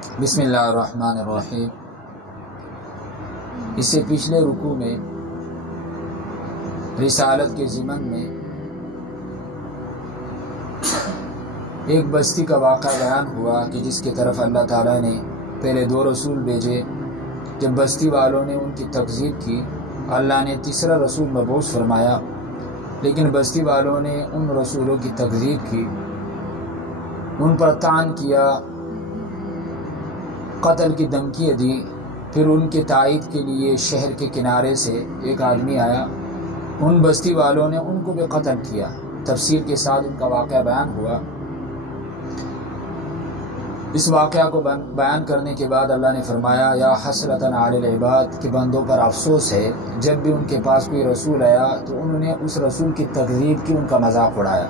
بسم اللہ الرحمن الرحیم۔ اس سے پچھلے رکوع میں رسالت کے ضمن میں ایک بستی کا واقعہ بیان ہوا کہ جس کی طرف اللہ تعالیٰ نے پہلے 2 رسول بھیجے۔ جب بستی والوں نے ان کی تکذیب کی، اللہ نے تیسرا رسول مبعوث فرمایا، لیکن بستی والوں نے ان رسولوں کی تکذیب کی، ان پر طعن کیا، قتل کی دھمکیاں دی۔ پھر ان کے تائید کے لیے شہر کے کنارے سے ایک آدمی آیا، ان بستی والوں نے ان کو بھی قتل کیا۔ تفصیل کے ساتھ ان کا واقعہ بیان ہوا۔ اس واقعہ کو بیان کرنے کے بعد اللہ نے فرمایا، یا حسرتن علی العباد، کہ بندوں پر افسوس ہے جب بھی ان کے پاس کوئی رسول آیا تو انہوں نے اس رسول کی تکذیب کی، ان کا مذاق اڑایا۔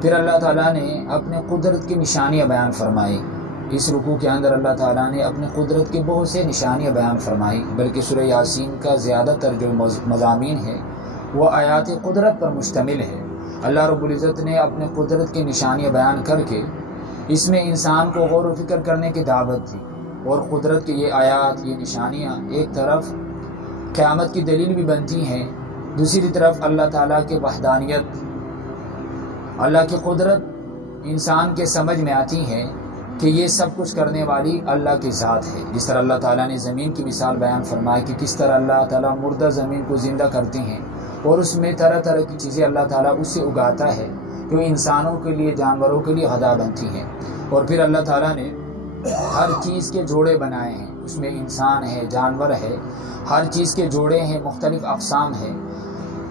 پھر اللہ تعالیٰ نے اپنے قدرت کی نشانیاں بیان فرمائی۔ اس رکوع کے اندر اللہ تعالیٰ نے اپنے قدرت کے بہت سے نشانیاں بیان فرمائی، بلکہ سورہ یاسین کا زیادہ تر جو مضامین ہے وہ آیات قدرت پر مشتمل ہے۔ اللہ رب العزت نے اپنے قدرت کی نشانیاں بیان کر کے اس میں انسان کو غور و فکر کرنے کی دعوت دی، اور قدرت کے یہ آیات، یہ نشانیاں ایک طرف قیامت کی دلیل بھی بنتی ہیں، دوسری طرف اللہ تعالیٰ کی وحدانیت، اللہ کی قدرت انسان کے سمجھ میں آتی ہے کہ یہ سب کچھ کرنے والی اللہ کی ذات ہے۔ جس طرح اللہ تعالیٰ نے زمین کی مثال بیان فرمائی کہ کس طرح اللہ تعالیٰ مردہ زمین کو زندہ کرتے ہیں، اور اس میں طرح طرح کی چیزیں اللہ تعالیٰ اس سے اگاتا ہے جو انسانوں کے لیے، جانوروں کے لیے غذا بنتی ہیں۔ اور پھر اللہ تعالیٰ نے ہر چیز کے جوڑے بنائے ہیں، اس میں انسان ہے، جانور ہے، ہر چیز کے جوڑے ہیں، مختلف اقسام ہیں۔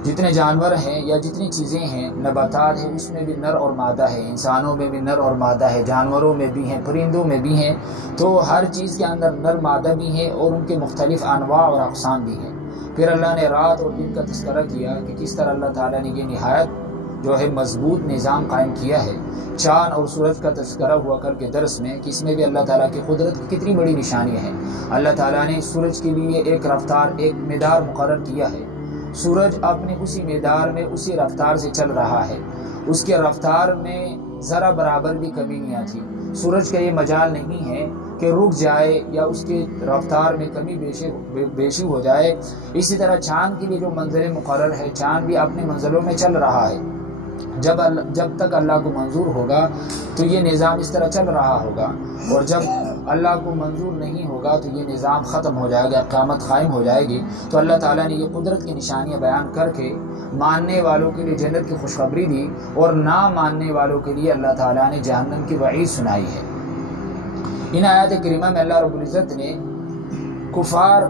جتنے جانور ہیں یا جتنی چیزیں ہیں، نباتات ہیں، اس میں بھی نر اور مادہ ہے، انسانوں میں بھی نر اور مادہ ہے، جانوروں میں بھی ہیں، پرندوں میں بھی ہیں۔ تو ہر چیز کے اندر نر مادہ بھی ہے اور ان کے مختلف انواع اور اقسام بھی ہیں۔ پھر اللہ نے رات اور دن کا تذکرہ کیا کہ کس طرح اللہ تعالیٰ نے یہ نہایت جو ہے مضبوط نظام قائم کیا ہے۔ چاند اور سورج کا تذکرہ ہوا کل کے درس میں کہ اس میں بھی اللہ تعالیٰ کی قدرت کی کتنی بڑی نشانیاں ہیں۔ اللہ تعالیٰ نے سورج کے لیے ایک رفتار، ایک مدار مقرر کیا ہے۔ سورج اپنے اسی مدار میں اسی رفتار سے چل رہا ہے، اس کے رفتار میں ذرا برابر بھی کمی نہیں آتی۔ سورج کا یہ مجال نہیں ہے کہ رک جائے یا اس کے رفتار میں کمی بیشی ہو جائے۔ اسی طرح چاند کے لیے جو منزلیں مقرر ہے، چاند بھی اپنے منزلوں میں چل رہا ہے۔ جب تک اللہ کو منظور ہوگا تو یہ نظام اس طرح چل رہا ہوگا، اور جب اللہ کو منظور نہیں ہوگا تو یہ نظام ختم ہو جائے گا، قیامت قائم ہو جائے گی۔ تو اللہ تعالیٰ نے یہ قدرت کی نشانیاں بیان کر کے ماننے والوں کے لیے جنت کی خوشخبری دی، اور نہ ماننے والوں کے لیے اللہ تعالیٰ نے جہنم کی وعید سنائی ہے۔ ان آیات کریمہ میں اللہ رب العزت نے کفار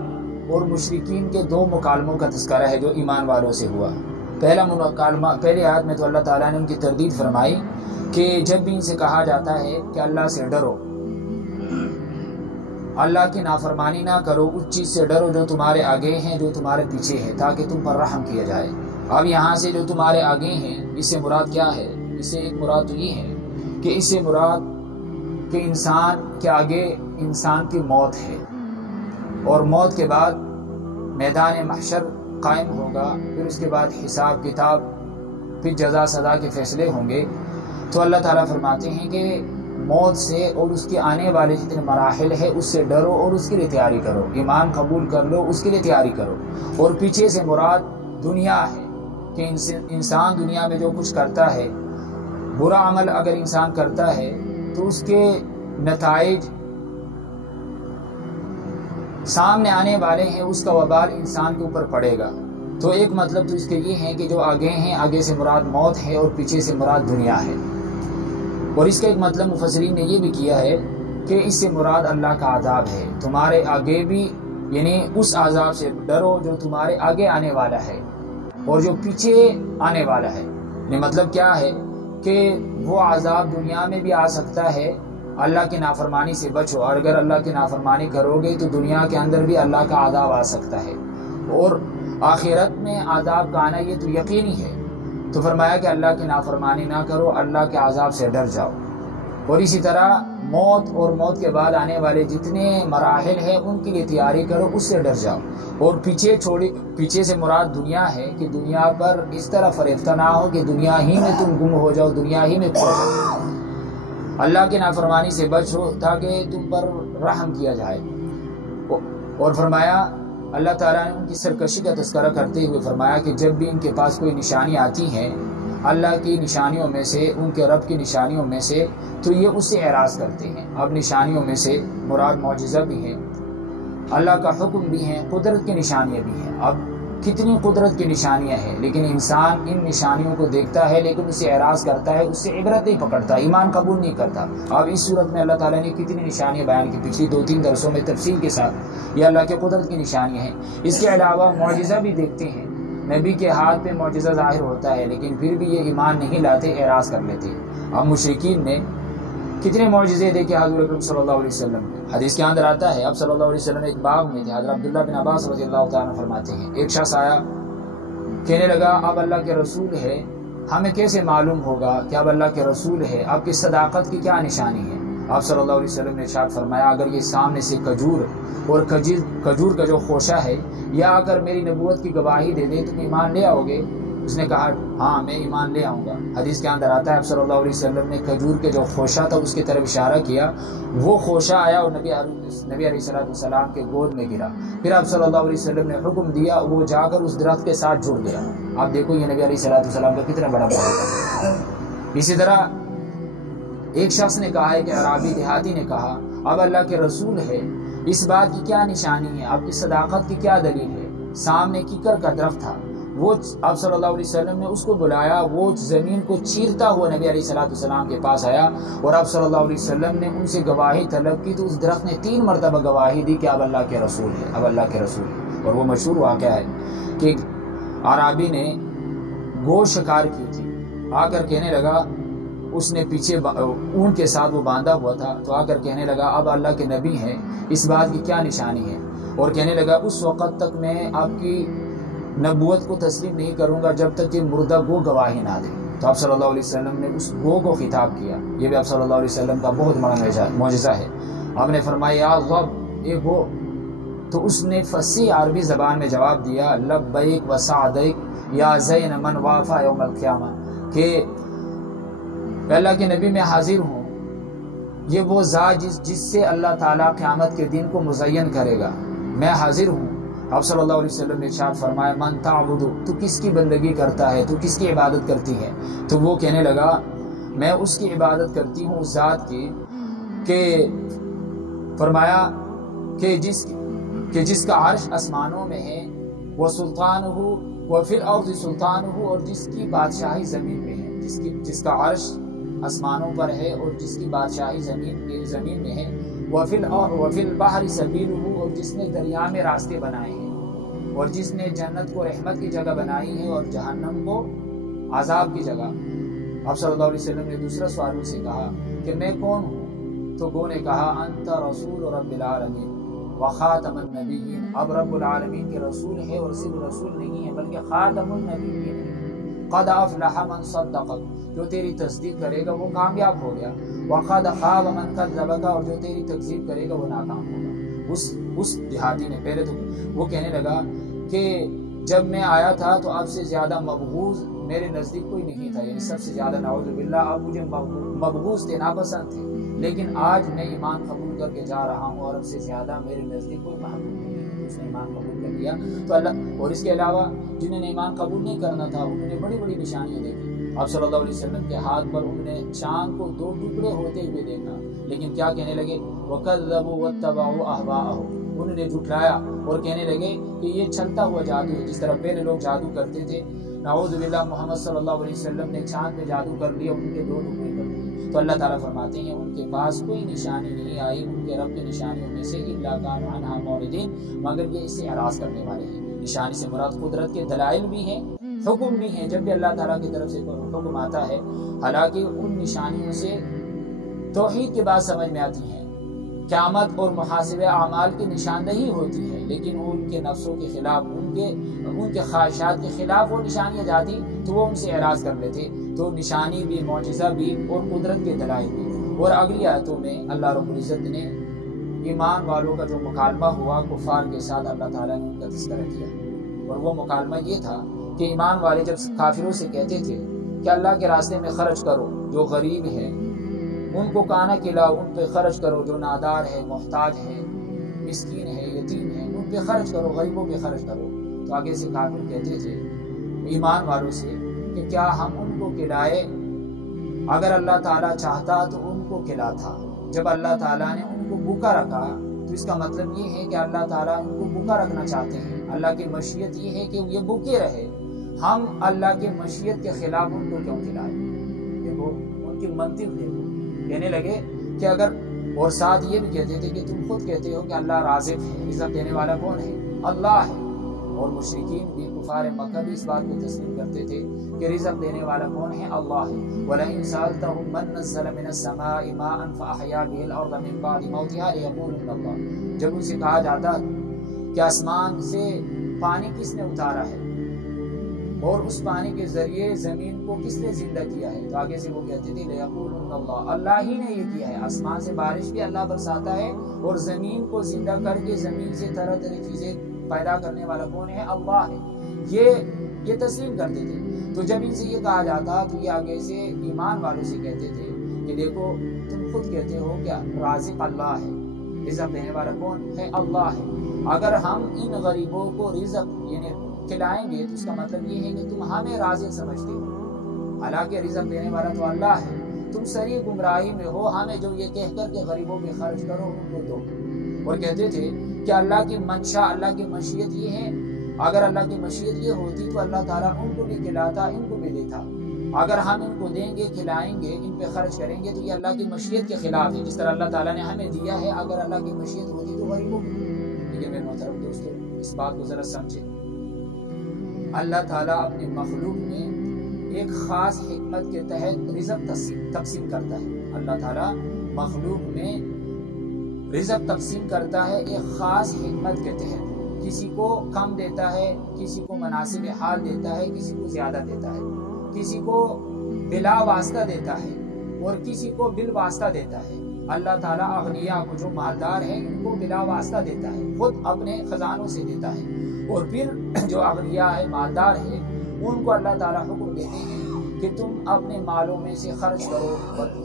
اور مشرکین کے 2 مکالموں کا تذکرہ ہے جو ایمان والوں سے ہوا۔ پہلا مکالمہ، پہلی آیت میں تو اللہ تعالیٰ نے ان کی تردید فرمائی کہ جب بھی ان سے کہا جاتا ہے کہ اللہ سے ڈرو، اللہ کی نافرمانی نہ کرو، اس چیز سے ڈرو جو تمہارے آگے ہیں، جو تمہارے پیچھے ہے، تاکہ تم پر رحم کیا جائے۔ اب یہاں سے جو تمہارے آگے ہیں، اس سے مراد کیا ہے؟ اس سے ایک مراد تو یہ ہے کہ اس سے مراد کہ انسان کے آگے انسان کی موت ہے، اور موت کے بعد میدان محشر قائم ہوگا، پھر اس کے بعد حساب کتاب، پھر جزا سزا کے فیصلے ہوں گے۔ تو اللہ تعالیٰ فرماتے ہیں کہ موت سے اور اس کے آنے والے جتنے مراحل ہیں اس سے ڈرو اور اس کے لیے تیاری کرو، ایمان قبول کر لو، اس کے لیے تیاری کرو۔ اور پیچھے سے مراد دنیا ہے کہ انسان دنیا میں جو کچھ کرتا ہے، برا عمل اگر انسان کرتا ہے تو اس کے نتائج سامنے آنے والے ہیں، اس کا وبال انسان کے اوپر پڑے گا۔ تو ایک مطلب تو اس کے یہ ہے کہ جو آگے ہیں، آگے سے مراد موت ہے اور پیچھے سے مراد دنیا ہے۔ اور اس کا ایک مطلب مفسرین نے یہ بھی کیا ہے کہ اس سے مراد اللہ کا عذاب ہے، تمہارے آگے بھی، یعنی اس عذاب سے ڈرو جو تمہارے آگے آنے والا ہے اور جو پیچھے آنے والا ہے۔ یہ مطلب کیا ہے کہ وہ عذاب دنیا میں بھی آ سکتا ہے، اللہ کی نافرمانی سے بچو، اور اگر اللہ کی نافرمانی کرو گے تو دنیا کے اندر بھی اللہ کا عذاب آ سکتا ہے، اور آخرت میں عذاب کا آنا یہ تو یقینی ہے۔ تو فرمایا کہ اللہ کی نافرمانی نہ کرو، اللہ کے عذاب سے ڈر جاؤ۔ اور اسی طرح موت اور موت کے بعد آنے والے جتنے مراحل ہیں ان کے لیے تیاری کرو، اس سے ڈر جاؤ۔ اور پیچھے سے مراد دنیا ہے کہ دنیا پر اس طرح فریفتہ نہ ہو کہ دنیا ہی میں تم گم ہو جاؤ، دنیا ہی میں کھو جاؤ۔ اللہ کی نافرمانی سے بچو تاکہ تم پر رحم کیا جائے۔ اور فرمایا اللہ تعالیٰ نے ان کی سرکشی کا تذکرہ کرتے ہوئے فرمایا کہ جب بھی ان کے پاس کوئی نشانی آتی ہیں اللہ کی نشانیوں میں سے، ان کے رب کی نشانیوں میں سے، تو یہ اس سے اعراض کرتے ہیں۔ اب نشانیوں میں سے مراد معجزہ بھی ہیں، اللہ کا حکم بھی ہیں، قدرت کی نشانیاں بھی ہیں۔ اب کتنی قدرت کی نشانیاں ہیں، لیکن انسان ان نشانیوں کو دیکھتا ہے لیکن اس سے اعراض کرتا ہے، اس سے عبرت نہیں پکڑتا، ایمان قبول نہیں کرتا۔ اب اس صورت میں اللہ تعالیٰ نے کتنی نشانیاں بیان کی، پچھلی 2-3 درسوں میں تفصیل کے ساتھ، یہ اللہ کے قدرت کی نشانیاں ہیں۔ اس کے علاوہ معجزہ بھی دیکھتے ہیں، نبی کے ہاتھ پہ معجزہ ظاہر ہوتا ہے لیکن پھر بھی یہ ایمان نہیں لاتے، اعراض کر لیتے۔ اب مشرکین نے کتنے معجزے دیکھے حضور اکرم صلی اللہ علیہ وسلم نے، حدیث کے اندر آتا ہے اب صلی اللہ علیہ وسلم ایک باغ میں تھے، حضرت عبداللہ بن عباس رضی اللہ تعالیٰ عنہ فرماتے ہیں ایک شخص آیا، کہنے لگا اب اللہ کے رسول ہے، ہمیں کیسے معلوم ہوگا کہ اب اللہ کے رسول ہے، آپ کی صداقت کی کیا نشانی ہے؟ آپ صلی اللہ علیہ وسلم نے ارشاد فرمایا اگر یہ سامنے سے کھجور اور کھجور کا جو خوشہ ہے یا اگر میری نبوت کی گواہی دے دے تم ایمان لے آؤ گے؟ اس نے کہا ہاں میں ایمان لے آؤں گا۔ حدیث کے اندر آتا ہے آپ صلی اللہ علیہ وسلم نے کھجور کے جو خوشہ تھا اس کی طرف اشارہ کیا، وہ خوشہ آیا اور نبی علیہ السلام کے گود میں گرا، پھر آپ صلی اللہ علیہ وسلم نے حکم دیا وہ جا کر اس درخت کے ساتھ جڑ گیا۔ آپ دیکھو یہ نبی علیہ السلام کا کتنا بڑا معجزہ ہے۔ اسی طرح ایک شخص نے کہا ہے کہ عربی دیہاتی نے کہا اب اللہ کے رسول ہے، اس بات کی کیا نشانی ہے، آپ کی صداقت کی کیا دلیل ہے؟ سامنے کیکر کا درخت تھا، وہ آپ صلی اللہ علیہ وسلم نے اس کو بلایا، وہ زمین کو چیرتا ہوا نبی علیہ السلام کے پاس آیا اور آپ صلی اللہ علیہ وسلم نے ان سے گواہی طلب کی تو اس درخت نے 3 مرتبہ گواہی دی کہ اب اللہ کے رسول ہے، اب اللہ کے رسول ہے۔ اور وہ مشہور واقعہ ہے کہ عربی نے گوشت شکار کی تھی، آ کر کہنے لگا، اس نے پیچھے اونٹ کے ساتھ وہ باندھا ہوا تھا، تو آ کر کہنے لگا اب اللہ کے نبی ہیں، اس بات کی کیا نشانی ہے؟ اور کہنے لگا اس وقت تک میں آپ کی نبوت کو تسلیم نہیں کروں گا جب تک کہ مردہ گو گواہی نہ دے۔ تو آپ صلی اللہ علیہ وسلم نے اس گو کو خطاب کیا، یہ بھی آپ صلی اللہ علیہ وسلم کا بہت بڑا معجزہ ہے۔ آپ نے فرمایا یا غب اے گو، تو اس نے فصیح عربی زبان میں جواب دیا لبیک و سعدیک یا زین من وافا یوم القیامہ، کہ اللہ کے نبی میں حاضر ہوں، یہ وہ ذات جس سے اللہ تعالیٰ قیامت کے دن کو مزین کرے گا، میں حاضر ہوں۔ آپ صلی اللہ علیہ وسلم نے ارشاد فرمایا من تعبد، تو کس کی بندگی کرتا ہے، تو کس کی عبادت کرتی ہے؟ تو وہ کہنے لگا میں اس کی عبادت کرتی ہوں اس ذات کی، کہ فرمایا کہ جس کا عرش آسمانوں میں ہے، وہ سلطان ہو وہ فی الارض سلطان ہو، اور جس کی بادشاہی زمین میں ہے، جس کا عرش آسمانوں پر ہے اور جس کی بادشاہی زمین میں ہے، وفی البحر سبیل ہو، اور جس نے دریا میں راستے بنائے ہیں، اور جس نے جنت کو رحمت کی جگہ بنائی ہے اور جہنم کو عذاب کی جگہ۔ اب صلی اللہ علیہ وسلم نے دوسرا سوال سے کہا کہ میں کون ہوں؟ تو وہ نے کہا انت رسول رب العالمین وخاتم النبیین، اب رب العالمین کے رسول ہے اور صرف رسول نہیں ہے بلکہ خاتم النبیین ہے۔ قد افلح من صدقک، جو تیری تصدیق کرے گا وہ کامیاب ہو گیا، وقد خاب من کذبک، اور جو تیری تکذیب کرے گا وہ ناکام ہوگا۔ اس دیہاتی نے پہلے تو وہ کہنے لگا کہ جب میں آیا تھا تو آپ سے زیادہ مبغوض میرے نزدیک کوئی نہیں تھا، یعنی سب سے زیادہ نعوذ باللہ آپ مجھے مبغوض تھے، ناپسند تھے، لیکن آج میں ایمان قبول کر کے جا رہا ہوں اور اب سے زیادہ میرے نزدیک کوئی محبوب نہیں ہے۔ اس نے ایمان قبول کر لیا تو اللہ، اور اس کے علاوہ جنہوں نے ایمان قبول نہیں کرنا تھا انہوں نے بڑی بڑی نشانیاں دیکھی۔ آپ صلی اللہ علیہ وسلم کے ہاتھ پر انہوں نے چاند کو 2 ٹکڑے ہوتے ہوئے دیکھا، لیکن کیا کہنے لگے وَكَذَّبُوا وَاتَّبَعُوا أَهْوَاءَهُمْ، انہوں نے جھٹلایا اور کہنے لگے کہ یہ چلتا ہوا جادو ہے، جس طرح پہلے لوگ جادو کرتے تھے۔ نعوذ باللہ محمد صلی اللہ علیہ وسلم نے چاند پہ جادو کر لیا، ان کے 2 ٹکڑے کر دیے۔ تو اللہ تعالیٰ فرماتے ہیں ان کے پاس کوئی نشانی نہیں آئی ان کے رب کی نشانیوں میں سے الا كانوا عنها معرضين، مگر یہ اس سے اعراض کرنے والے ہیں۔ نشانی سے مراد قدرت کے دلائل بھی ہیں، حکم بھی ہیں، جب بھی اللہ تعالیٰ کی طرف سے حکم آتا ہے، حالانکہ ان نشانیوں سے توحید کی بات سمجھ میں آتی ہے، قیامت اور محاسبہ اعمال کی نشاندہی ہوتی ہے، لیکن ان کے نفسوں کے خلاف، ان کے خواہشات کے خلاف وہ نشانیاں جاتی تو وہ ان سے اعراض کر لیتے۔ تو نشانی بھی، معجزہ بھی اور قدرت کے دلائل بھی۔ اور اگلی آیتوں میں اللہ رب العزت نے ایمان والوں کا جو مکالمہ ہوا کفار کے ساتھ، اللہ تعالیٰ نے ان کا تذکرہ کیا، اور وہ مکالمہ یہ تھا کہ ایمان والے جب کافروں سے کہتے تھے کہ اللہ کے راستے میں خرچ کرو، جو غریب ہے ان کو کھانا کھلاؤ، ان پہ خرچ کرو، جو نادار ہے، محتاج ہے، مسکین ہے، یتیم ہے، ان پہ خرچ کرو، غریبوں پہ خرچ کرو۔ تو آگے سے کافر کہتے تھے ایمان والوں سے کہ کیا ہم ان کو کھلائے؟ اگر اللہ تعالیٰ چاہتا تو ان کو کھلاتا۔ جب اللہ تعالیٰ نے ان کو بھوکا رکھا تو اس کا مطلب یہ ہے کہ اللہ تعالیٰ ان کو بھوکا رکھنا چاہتے ہیں۔ اللہ کی مشیت یہ ہے کہ یہ بھوکے رہے، ہم اللہ کی مشیت کے خلاف ان کو کیوں کھلائیں؟ دیکھو ان کی منطق دیکھو، کہنے لگے کہ اگر، اور ساتھ یہ بھی کہتے تھے کہ تم خود کہتے ہو کہ اللہ رازق ہے، رزق دینے والا کون ہے؟ اللہ ہے۔ اور مشرکین بھی، کفار مکہ بھی اس بات کو تسلیم کرتے تھے کہ رزق دینے والا کون ہے؟ اللہ ہے۔ وَلَئِن سَأَلْتَهُم مَّن نَّزَّلَ مِنَ السَّمَاءِ مَاءً فَأَحْيَا بِهِ الْأَرْضَ مِن بَعْدِ مَوْتِهَا لِيَقُولُنَّ اللَّهُ، جب ان سے کہا جاتا کہ آسمان سے پانی کس نے اتارا ہے اور اس پانی کے ذریعے زمین کو کس نے زندہ کیا ہے، تو آگے سے وہ کہتے تھے لِيَقُولُنَّ اللَّهُ، اللہ ہی نے یہ کیا ہے۔ آسمان سے بارش بھی اللہ برساتا ہے اور زمین کو زندہ کر کے زمین سے طرح طرح چیزیں پیدا کرنے والا کون ہے؟ اللہ ہے۔ یہ تسلیم کرتے تھے۔ تو جب ان سے یہ کہا جاتا تو یہ آگے سے ایمان والوں سے کہتے تھے کہ دیکھو تم خود کہتے ہو کہ رازق اللہ ہے، رزق دینے والا کون ہے؟ اللہ ہے۔ اگر ہم ان غریبوں کو رزق یعنی کھلائیں گے تو اس کا مطلب یہ ہے کہ تم ہمیں رازق سمجھتے ہو، حالانکہ رزق دینے والا تو اللہ ہے۔ تم سری گمراہی میں ہو، ہمیں جو یہ کہہ کر کہ غریبوں پہ خرچ کرو ان کو دو۔ اور کہتے تھے کہ اللہ کی منشا، اللہ کی مشیت یہ ہے، اگر اللہ کی مشیت یہ ہوتی تو اللہ تعالیٰ ان کو بھی کھلاتا، ان کو بھی دیتا۔ اگر ہم ان کو دیں گے، کھلائیں گے، ان پہ خرچ کریں گے تو یہ اللہ کی مشیت کے خلاف ہے، جس طرح اللہ تعالیٰ نے ہمیں دیا ہے۔ اگر اللہ کی مشیت ہوتی تو غریبوں کو۔ لیکن میرے محترم دوستو اس بات کو ذرا سمجھے، اللہ تعالیٰ اپنے مخلوق میں ایک خاص حکمت کے تحت رزق تقسیم کرتا ہے۔ اللہ تعالیٰ مخلوق میں رزق تقسیم کرتا ہے ایک خاص حکمت کے تحت۔ کسی کو کم دیتا ہے، کسی کو مناسب حال دیتا ہے، کسی کو زیادہ دیتا ہے، کسی کو بلا واسطہ دیتا ہے اور کسی کو بالواسطہ دیتا ہے۔ اللہ تعالیٰ اغنیاء کو، جو مالدار ہیں، ان کو بلا واسطہ دیتا ہے، خود اپنے خزانوں سے دیتا ہے، اور پھر جو اغنیاء ہے، مالدار ہے، ان کو اللہ تعالیٰ حکم دیتے ہیں کہ تم اپنے مالوں میں سے خرچ کرو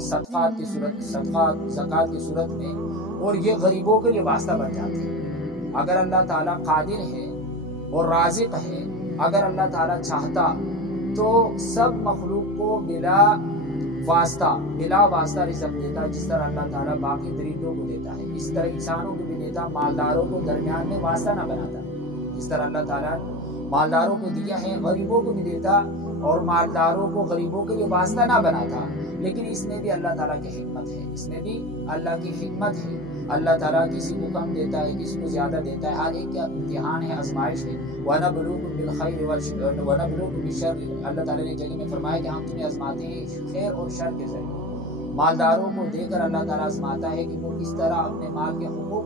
صدقات کی صورت، زکوٰۃ کی صورت میں، اور یہ غریبوں کے لیے واسطہ بن جاتے ہیں۔ اگر اللہ تعالیٰ قادر ہے اور رازق ہے، اگر اللہ تعالیٰ چاہتا تو سب مخلوق کو بلا واسطہ رزق دیتا، جس طرح اللہ تعالیٰ باقی درندوں کو دیتا ہے، اس طرح انسانوں کو بھی دیتا، مالداروں کو درمیان میں واسطہ نہ بناتا۔ جس طرح اللہ تعالیٰ مالداروں کو دیا ہے، غریبوں کو بھی دیتا اور مالداروں کو غریبوں کے لیے واسطہ نہ بناتا۔ لیکن اس میں بھی اللہ تعالیٰ کی حکمت ہے، اس میں بھی اللہ کی حکمت ہے۔ اللہ تعالیٰ کسی کو کم دیتا ہے، کسی کو زیادہ دیتا ہے، ہر ایک کا امتحان ہے، آزمائش ہے۔ وَنَبْلُوكُمْ بِالْخَيْرِ وَنَبْلُوكُمْ بِالشَّرِّ، اللہ تعالیٰ نے جگہ میں فرمایا کہ ہم تمہیں آزماتے ہیں خیر اور شر کے ذریعے۔ مالداروں کو دے کر اللہ تعالیٰ آزماتا ہے کہ وہ کس طرح اپنے مال کے حقوق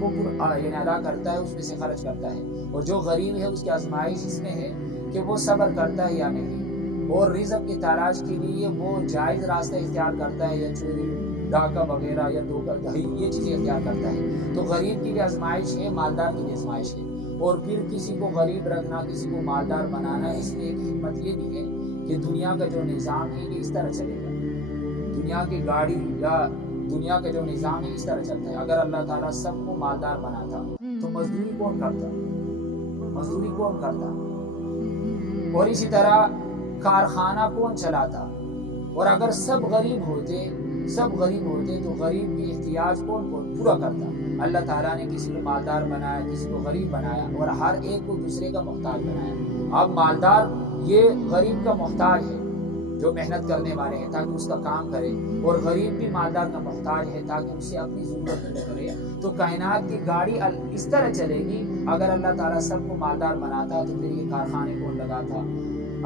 کو یعنی ادا کرتا ہے، اس میں سے خرچ کرتا ہے، اور جو غریب ہے اس کی آزمائش اس میں ہے کہ وہ صبر کرتا ہے یا نہیں، اور رزق کی تلاش کے لیے وہ جائز راستہ اختیار کرتا ہے یا چوری ڈاکہ وغیرہ یا دھوکہ دہی یہ چیزیں اختیار کرتا ہے۔ تو غریب کی بھی آزمائش ہے، مالدار کی بھی آزمائش ہے، اور پھر کسی کو غریب رکھنا، کسی کو مالدار بنانا، اس میں ایک حکمت یہ بھی ہے کہ دنیا کا جو نظام ہے یہ اس طرح چلے گا، دنیا کی گاڑی یا دنیا کا جو نظام ہے اس طرح چلتا ہے۔ اگر اللہ تعالیٰ سب کو مالدار بناتا تو مزدوری کون کرتا، اور اسی طرح کارخانہ کون چلاتا، اور اگر سب غریب ہوتے تو غریب کی احتیاج کون پورا کرتا۔ اللہ تعالیٰ نے کسی کو مالدار بنایا، کسی کو غریب بنایا، اور ہر ایک کو دوسرے کا محتاج بنایا۔ اب مالدار یہ غریب کا محتاج ہے جو محنت کرنے والے ہیں تاکہ اس کا کام کرے، اور غریب بھی مالدار کا محتاج ہے تاکہ اسے اپنی ضرورت پوری کرے۔ تو کائنات کی گاڑی اس طرح چلے گی۔ اگر اللہ تعالیٰ سب کو مالدار بناتا تو پھر یہ کارخانے کون لگاتا؟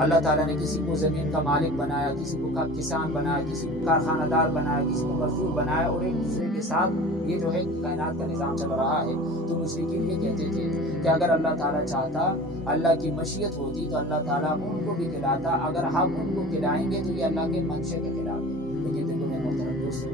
اللہ تعالیٰ نے کسی کو زمین کا مالک بنایا، کسی کو کسان بنایا، کسی کو کارخانہ دار بنایا، کسی کو مزدور بنایا، اور ایک دوسرے کے ساتھ یہ جو ہے کائنات کا نظام چل رہا ہے۔ تو مشرکین یہ کہتے تھے کہ اگر اللہ تعالیٰ چاہتا، اللہ کی مشیت ہوتی تو اللہ تعالیٰ ان کو بھی کھلاتا، اگر ہم ان کو کھلائیں گے تو یہ اللہ کے منشے کے خلاف ہے۔ لیکن دیکھو میرے محترم دوستو،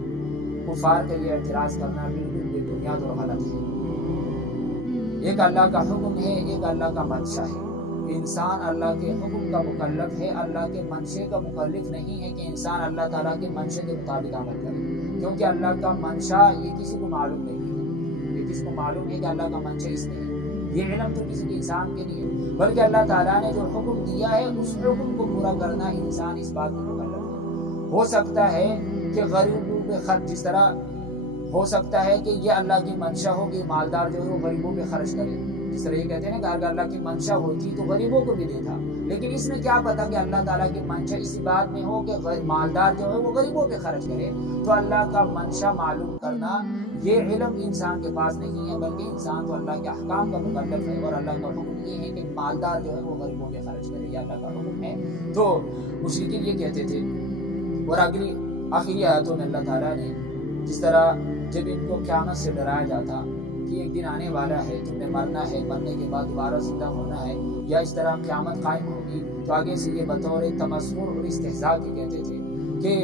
کفار کا یہ اعتراض کرنا بالکل بے بنیاد اور غلط ہے۔ ایک اللہ کا حکم ہے، ایک اللہ کا منشا ہے۔ انسان اللہ کے حکم کا مکلف ہے، اللہ کے منشے کا مکلف نہیں ہے کہ انسان اللہ تعالیٰ کے منشے کے مطابق عمل کرے، کیونکہ اللہ کا منشا یہ کسی کو معلوم نہیں ہے۔ یہ کس کو معلوم ہے کہ اللہ کا منشا اس میں ہے؟ یہ علم تو کسی انسان کے نہیں ہے، بلکہ اللہ تعالیٰ نے جو حکم دیا ہے اس حکم کو پورا کرنا انسان اس بات میں مکلف ہے۔ ہو سکتا ہے کہ غریبوں پہ خرچ، جس طرح ہو سکتا ہے کہ یہ اللہ کی منشا ہو کہ مالدار جو ہے وہ غریبوں پہ خرچ کرے، جس طرح یہ کہتے ہیں نا کہ اگر اللہ کی منشا ہوتی تو غریبوں کو بھی دیتا، لیکن اس میں کیا پتا کہ اللہ تعالیٰ کی منشا اسی بات میں ہو کہ مالدار جو ہے وہ غریبوں پہ خرچ کرے۔ تو اللہ کا منشا معلوم کرنا یہ علم انسان کے پاس نہیں ہے، بلکہ انسان تو اللہ کے احکام کا مکلف ہے، اور اللہ کا حکم یہ ہے کہ مالدار جو ہے وہ غریبوں پہ خرچ کرے، یہ اللہ کا حکم ہے۔ تو مشرکین یہ کہتے تھے، اور آخری آیتوں میں اللہ تعالیٰ نے جس طرح جب ان کو قیامت سے ڈرایا جاتا کہ ایک دن آنے والا ہے، تم نے مرنا ہے، مرنے کے بعد دوبارہ زندہ ہونا ہے، یا اس طرح قیامت قائم ہوگی، تو آگے سے یہ بطور تمسخر اور استہزاء کے کہتے تھے کہ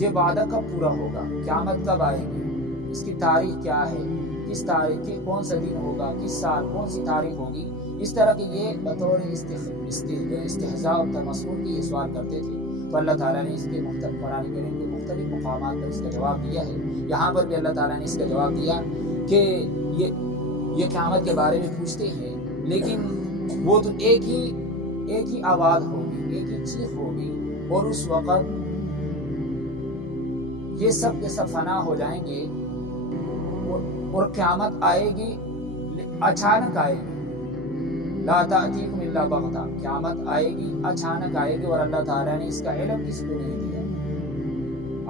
یہ وعدہ کب پورا ہوگا، قیامت کب آئے گی، اس کی تاریخ کیا ہے، کس تاریخ کی کون سا دن ہوگا، کس سال کون سی تاریخ ہوگی، اس طرح کے یہ بطور استہزاء اور تمسخر کے یہ سوال کرتے تھے۔ تو اللہ تعالیٰ نے اس کے قرآن کریم کے مختلف مقامات پر اس کا جواب دیا ہے۔ یہاں پر بھی اللہ تعالیٰ نے اس کا جواب دیا کہ یہ قیامت کے بارے میں پوچھتے ہیں، لیکن وہ تو ایک ہی آواز ہوگی، ایک ہی چیخ ہوگی، اور اس وقت یہ سب کے سب فنا ہو جائیں گے، اور قیامت آئے گی، اچانک آئے گی، لا تأتیکم الا بغتہ، قیامت آئے گی، اچانک آئے گی، اور اللہ تعالیٰ نے اس کا علم کسی کو نہیں دیا۔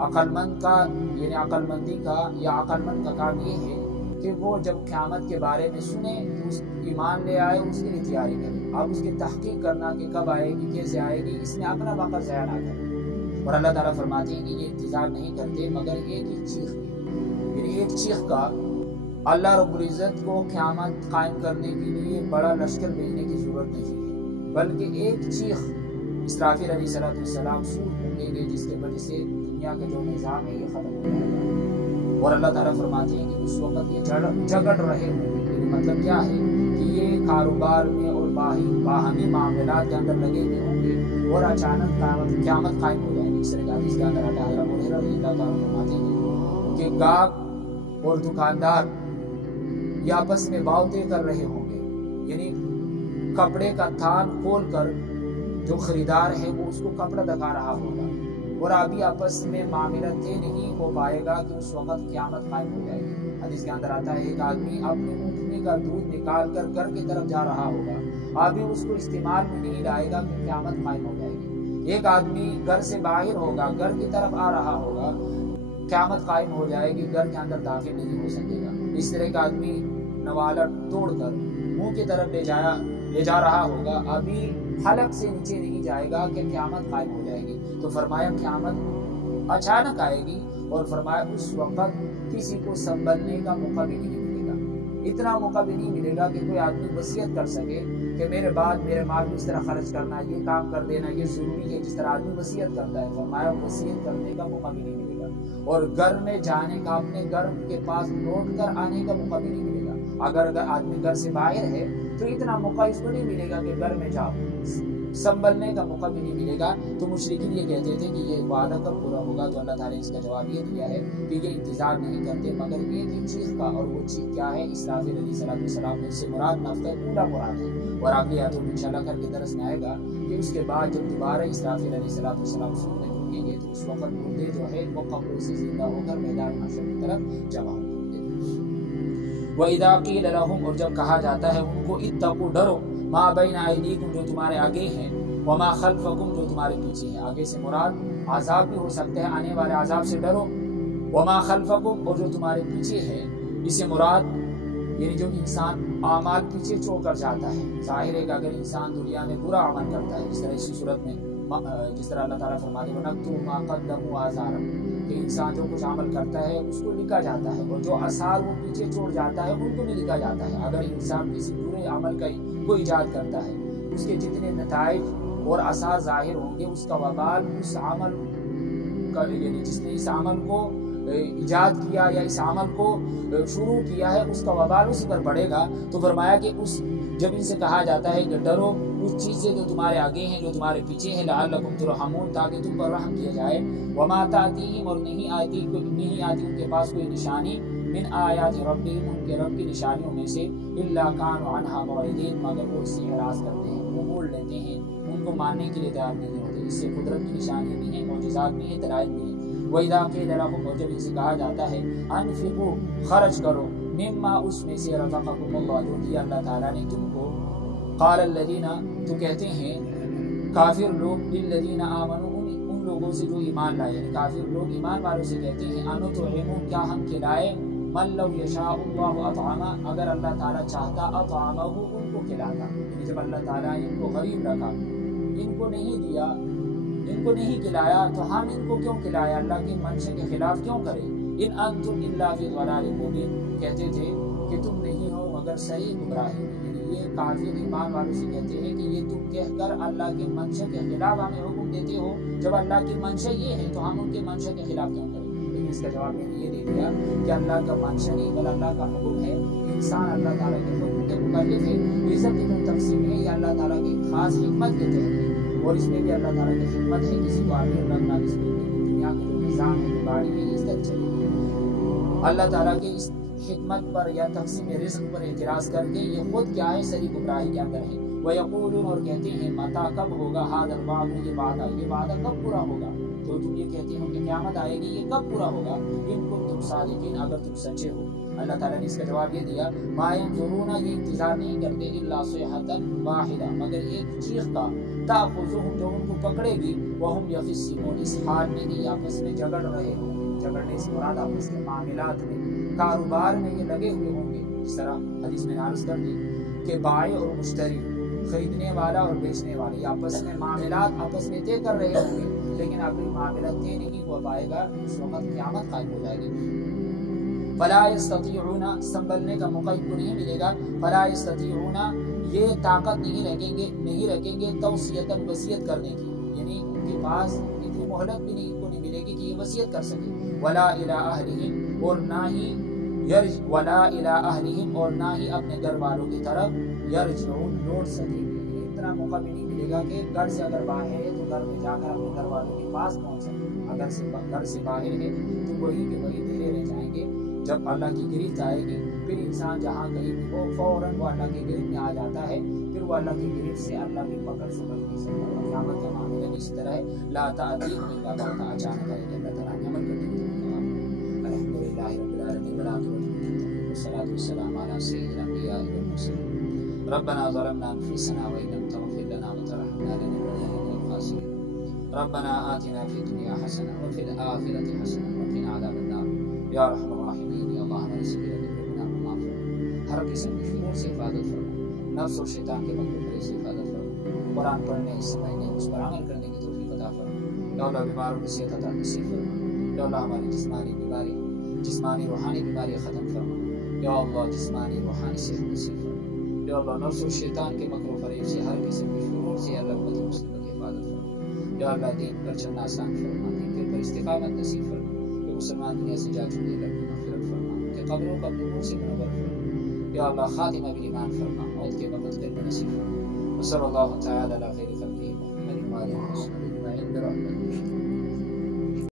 عقل مند کا یعنی عقل مندی کا یا عقل مند کا کام یہ ہے کہ وہ جب قیامت کے بارے میں سنے تو اس ایمان لے آئے، اس کے لیے تیاری کرے۔ اب اس کی تحقیق کرنا کہ کب آئے گی، کیسے آئے گی، اس میں اپنا وقت ضائع نہ کرے۔ اور اللہ تعالیٰ فرماتے ہیں کہ یہ انتظار نہیں کرتے مگر ایک ہی چیخ کی، یعنی ایک چیخ کا۔ اللہ رب العزت کو قیامت قائم کرنے کے لیے بڑا لشکر بھیجنے کی ضرورت نہیں ہے، بلکہ ایک چیخ اسرافیل علیہ السلام سور پھونکیں گے، جس کی وجہ سے دنیا کا جو نظام ہے یہ ختم ہو جائے گا۔ اور اللہ تعالیٰ فرماتے ہیں کہ اس وقت یہ جگڑ رہے ہوں گے، یعنی مطلب کیا ہے کہ یہ کاروبار میں اور باہمی معاملات کے اندر لگے ہوئے ہوں گے، اور اچانک قیامت قائم ہو جائے گی۔ اس طرح حدیث کے اندر آتا ہے، ابو ہریرہ رضی اللہ تعالیٰ فرماتے ہیں کہ گاہک اور دکاندار یہ آپس میں باتیں کر رہے ہوں گے، یعنی کپڑے کا تھان کھول کر جو خریدار ہے وہ اس کو کپڑا دکھا رہا ہوگا، اور ابھی آپس میں معاملہ طے نہیں ہو پائے گا کہ اس وقت قیامت قائم ہو جائے گی۔ حدیث کے اندر آتا ہے ایک آدمی اپنے اونٹنی کا دودھ نکال کر گھر کی طرف جا رہا ہوگا، ابھی اس کو استعمال میں نہیں لائے گا کہ قیامت قائم ہو جائے گی۔ ایک آدمی گھر سے باہر ہوگا، گھر کی طرف آ رہا ہوگا، قیامت قائم ہو جائے گی، گھر کے اندر داخل نہیں ہو سکے گا۔ اس طرح کا آدمی نوالا توڑ کر منہ کی طرف لے جا رہا ہوگا، ابھی حلق سے نیچے نہیں جائے گا کہ قیامت قائم ہو جائے گی۔ تو فرمایا قیامت اچانک آئے گی، اور فرمایا اس وقت کسی کو سنبھلنے کا موقع بھی نہیں ملے گا، اتنا موقع بھی نہیں ملے گا کہ کوئی آدمی وصیت کر سکے کہ میرے بعد میرے مال کو اس طرح خرچ کرنا، یہ کام کر دینا، یہ ضروری ہے، جس طرح آدمی وصیت کرتا ہے۔ فرمایا وصیت کرنے کا موقع بھی نہیں ملے گا، اور گھر میں جانے کا، اپنے گھر کے پاس لوٹ کر آنے کا موقع بھی نہیں ملے گا۔ اگر آدمی گھر سے باہر ہے تو اتنا موقع اس کو نہیں ملے گا کہ گھر میں جاؤ، سنبھلنے کا موقع بھی نہیں ملے گا۔ تو مشرکین یہ کہتے تھے کہ یہ وعدہ کب پورا ہوگا، تو اللہ تعالیٰ نے اس کا جواب یہ دیا ہے کہ یہ انتظار نہیں کرتے مگر ایک ہی چیز کا، اور وہ چیز کیا ہے، اسرافیل علیہ السلام سے مراد نفخہ اولا مراد ہے۔ اور اگلی آیتوں میں انشاءاللہ کل کے درس میں آئے گا کہ اس کے بعد جب دوبارہ اسرافیل علیہ السلام سور میں پھونکیں گے تو اس وقت مردے جو ہے وہ قبروں سے زندہ ہو کر میدان محشر کی طرف جمع ہوں گے۔ وَإِذَا قِيلَ لَهُمْ، اور جب کہا جاتا ہے ان کو، اتقوا، ڈرو، ما بین ایدیکم، جو تمہارے آگے ہیں، وما خلفکم، جو تمہارے پیچھے ہیں۔ آگے سے مراد عذاب بھی ہو سکتا ہے، آنے والے عذاب سے ڈرو۔ وما خلفکم، اور جو تمہارے پیچھے ہے، اس سے مراد یعنی جو انسان اعمال پیچھے چھوڑ کر جاتا ہے۔ ظاہر ہے کہ اگر انسان دنیا میں برا عمل کرتا ہے، جس طرح اسی صورت میں جس طرح اللہ تعالیٰ فرماتے ہیں وَنَكْتُبُ مَا قَدَّمُوا وَآثَارَهُمْ، کہ انسان جو کچھ عمل کرتا ہے اس کو لکھا جاتا ہے، اور جو آثار وہ پیچھے چھوڑ جاتا ہے ان کو بھی لکھا جاتا ہے۔ اگر انسان کسی برے عمل کا کوئی ایجاد کرتا ہے، اس کے جتنے نتائج اور آثار ظاہر ہوں گے، اس کا وبال اس عمل کا، یعنی جس نے اس عمل کو ایجاد کیا یا اس عمل کو شروع کیا ہے، اس کا وبال اسی پر پڑے گا۔ تو فرمایا کہ اس جب ان سے کہا جاتا ہے کہ ڈرو اس چیز سے جو تمہارے آگے ہیں جو تمہارے پیچھے ہیں لعلکم ترحمون تاکہ تم پر رحم کیا جائے وما تاتیہم اور نہیں آتی ان کے پاس کوئی نشانی من آیات ربہم ان کے رب کی نشانیوں میں سے الا کانوا عنہا معرضین مگر وہ اس سے اعراض کرتے ہیں وہ موڑ لیتے ہیں ان کو ماننے کے لیے تیار نہیں ہوتے اس سے قدرت کی نشانیاں بھی ہیں معجزات بھی ہیں دلائل بھی ہیں وَإِذَا قِيلَ لَهُمْ اور جب ان سے کہا جاتا ہے انفقوا خرچ کرو مما اس میں سے رزقکم اللہ جو دیا اللہ تعالیٰ نے تم کو قال الذین تو کہتے ہیں کافر لوگ للذین آمنوا ان لوگوں سے جو ایمان لائے یعنی کافر لوگ ایمان والوں سے کہتے ہیں انطعموا کیا ہم کھلائے من لو یشاء اللہ اطعما اگر اللہ تعالیٰ چاہتا اطعمہ ان کو کھلاتا یعنی جب اللہ تعالیٰ نے ان کو غریب رکھا ان کو نہیں دیا ان کو نہیں کھلایا تو ہم ان کو کیوں کھلایا اللہ کے منشا کے خلاف کیوں کریں ان انتم الا فی ضلال مبین کہتے تھے کہ تم نہیں ہو مگر صحیح گمراہی یعنی یہ کافر ایمان والوں سے کہتے ہیں کہ یہ تم کہہ کر اللہ کے منشا کے خلاف ہمیں حکم دیتے ہو جب اللہ کی منشا یہ ہے تو ہم ان کے منشا کے خلاف کیوں کریں لیکن اس کا جواب میں نے یہ دے دیا کہ اللہ کا منشا نہیں بل اللہ کا حکم ہے انسان اللہ تعالیٰ کے حکم کے مکلف ہے عزت کی تقسیم ہے یہ اللہ تعالیٰ کی خاص حکمت کے تحت ہے اور اس میں بھی اللہ تعالیٰ کی حکمت ہے کسی کو آمیر رکھنا کسی کو دنیا کا جو نظام ہے گاڑی ہے اس طرح چلے اللہ تعالیٰ کی اس حکمت پر یا تقسیم رزق پر اعتراض کر کے یہ خود کیا ہے صحیح گمراہی کے اندر ہے وَيَقُولُونَ اور کہتے ہیں متا کب ہوگا هَذَا الْوَعْدُ یہ وعدہ کب پورا ہوگا تو تم یہ کہتے ہو کہ قیامت آئے گی یہ کب پورا ہوگا ان کو تم صادقین اگر تم سچے ہو اللہ تعالیٰ نے اس کا جواب یہ دیا ما ينظرون یہ انتظار نہیں کرتے الا صيحة واحدہ مگر ایک چیخ کا تأخذهم جو ان کو پکڑے گی وهم يخصمون اس حال میں کہ آپس میں جھگڑ رہے ہوں گے جھگڑنے سے مراد آپس کے معاملات میں کاروبار میں یہ لگے ہوئے ہوں گے اس طرح حدیث میں عرض کر دی کہ بائع اور مشتری خریدنے والا اور بیچنے والے آپس میں معاملات آپس میں طے کر رہے ہوں گے لیکن ابھی معاملہ طے نہیں ہو پائے گا اس وقت قیامت قائم ہو جائے گی فلا يستطيعون سنبھلنے کا موقع کو نہیں ملے گا فلا يستطيعون یہ طاقت نہیں رکھیں گے توصیتاً وصیت کرنے کی یعنی ان کے پاس اتنی مہلت بھی نہیں ان کو نہیں ملے گی کہ یہ وصیت کر سکے ولا الى اهلهم اور نہ ہی اپنے گھر والوں کی طرف یرجعون لوٹ سکیں گے اتنا موقع بھی نہیں ملے گا کہ گھر سے اگر باہر ہے تو گھر میں جا کر اپنے گھر والوں کے پاس پہنچ سکے اگر گھر سے باہر ہے تو وہی کے وہی دھیرے رہ جائیں گے جب اللہ کی گرفت آئے گی پھر انسان جہاں کہیں بھی ہو فوراً وہ اللہ کی گرفت میں آ جاتا ہے پھر وہ اللہ کی گرفت سے اللہ کی پکڑ سے بچ نہیں سکتا قیامت کا معاملہ بھی اس طرح ہے لا تأتیکم الا بغتۃ اچانک آئے گی اللہ تعالیٰ نے عمل کرنے کی توفیق الحمدللہ رب العالمین والصلاة والسلام علی سید الانبیاء والمرسلین ربنا ظلمنا انفسنا وان لم تغفر لنا وترحمنا لنكونن من الخاسرین ربنا آتنا فی الدنیا حسنہ وفی الآخرۃ حسنہ وقنا عذاب النار یا ارحم الراحمین یا اللہ ہمارے سبیل گناہوں کو معاف فرما ہر قسم کی شرور سے حفاظت فرما نفس اور شیطان کے مکروہ سے حفاظت فرما قرآن پڑھنے سمجھنے اس پر عمل کرنے کی توفیق عطا فرما یا اللہ بیماروں کی صحت عطا نصیب فرما یا اللہ ہماری جسمانی روحانی بیماری ختم فرما یا اللہ جسمانی روحانی صحت نصیب فرما یا اللہ نفس اور شیطان کے مکروہ فریب سے ہر قسم کی شرور سے اللہ امت مسلمہ کی حفاظت فرما یا اللہ دین پر چلنا آسان فرما دین پر استقامت نصیب فرما مسلمان دنیا سے جا چکے ہیں رب مغفرت فرما کہ قبروں کا نور سے منور فرما یا اللہ خاتمہ بالایمان فرما موت کے وقت علم نصیب فرما وصلی اللہ تعالی علی خیر خلقہ محمد وعلی آلہ وصحبہ اجمعین برحمتک